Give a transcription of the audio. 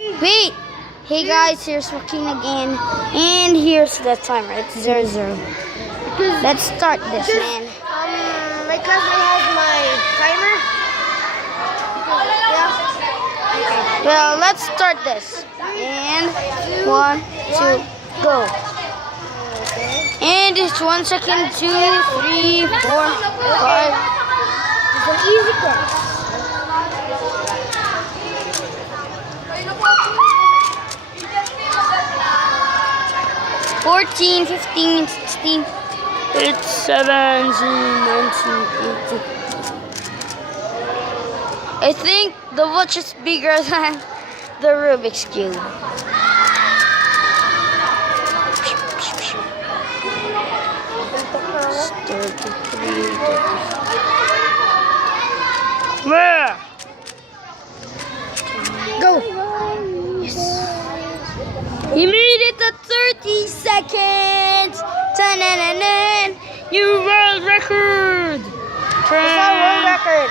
Wait! Hey guys, here's Joaquin again. And here's the timer. It's 0-0. Let's start this, man. My classmate has my timer. Yeah. Well, let's start this. And 1, 2, go. And it's 1 second, 2, 3, 4, 5. It's an easy class. 14, 15, 16, 17, 19, 18. I think the watch is bigger than the Rubik's Cube. Where? Go. You made it to 30 seconds! Ta-na-na-na! New world record! It's our world record.